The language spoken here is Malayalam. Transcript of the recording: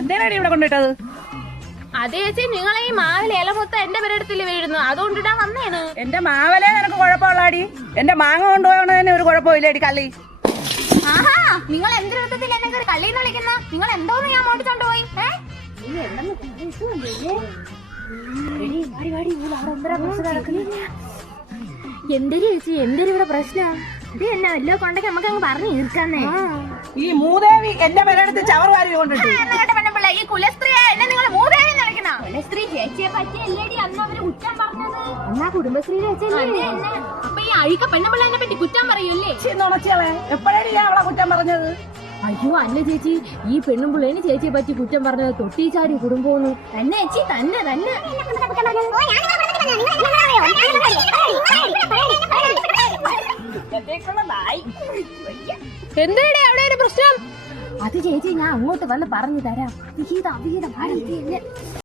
എന്തേനാടി ഇവിടെ കൊണ്ടിട്ടത്? അതേ ചേച്ചി, നിങ്ങളെ ഈ മാവിലെ ഇല മൊത്തം എന്റെ പെരടത്തില് വീഴുന്നു, അതുകൊണ്ടിട്ടാ വന്നേന്. എന്റെ മാവലേ നിനക്ക് കുഴപ്പമുള്ളാടി, എന്റെ മാങ്ങ കൊണ്ടുപോകണതിന് ഒരു കുഴപ്പമില്ലേടി കള്ളി. ആഹാ, നിങ്ങൾ എന്തൊരുത്തിൽ എന്നെ കയറി കള്ളിന്ന് വിളിക്കുന്ന? നിങ്ങൾ എന്തോന്ന് ഞാൻ മോട്ടിച്ചോണ്ട് പോയി? എന്തൊരു ചേച്ചി, എന്തൊരു ഇവിടെ പ്രശ്നം? ഇത് എന്നാ വല്ലോ കൊണ്ടൊക്കെ നമുക്ക് അങ്ങ് പറഞ്ഞു തീർക്കാന്നേ. ഈ മൂദേവി എന്റെ പേരെടുത്ത് ചവർ വാരി കൊണ്ടിട്ട് ഈ കുലസ്ത്രീയെ എന്നെ നിങ്ങൾ മൂദേവി നിലയ്ക്കുന്ന കുലസ്ത്രീ ചേച്ചിയെ പറ്റിയല്ലേടി അന്ന് അവര് കുറ്റം പറഞ്ഞത്? എന്നാ കുടുംബശ്രീ ചേച്ചി. അപ്പൊ ഈ അഴുക്ക പെണ്ണുപിള്ളേനെ പറ്റി കുറ്റം പറയൂല്ലേ? നുണച്ചികളെ, എപ്പോഴാണ് ഞാൻ അവളെ കുറ്റം പറഞ്ഞത്? അയ്യോ അല്ല ചേച്ചി, ഈ പെണ്ണുമ്പിള്ളേന് ചേച്ചിയെ പറ്റി കുറ്റം പറഞ്ഞത് തൊട്ടീച്ചാരി കുടുംബോന്നു തന്നെ ചേച്ചി. തന്നെ തന്നെ എന്തേടെ അവിടെ ഒരു പ്രശ്നം? അത് ചേച്ചി ഞാൻ അങ്ങോട്ട് വന്ന് പറഞ്ഞു തരാം.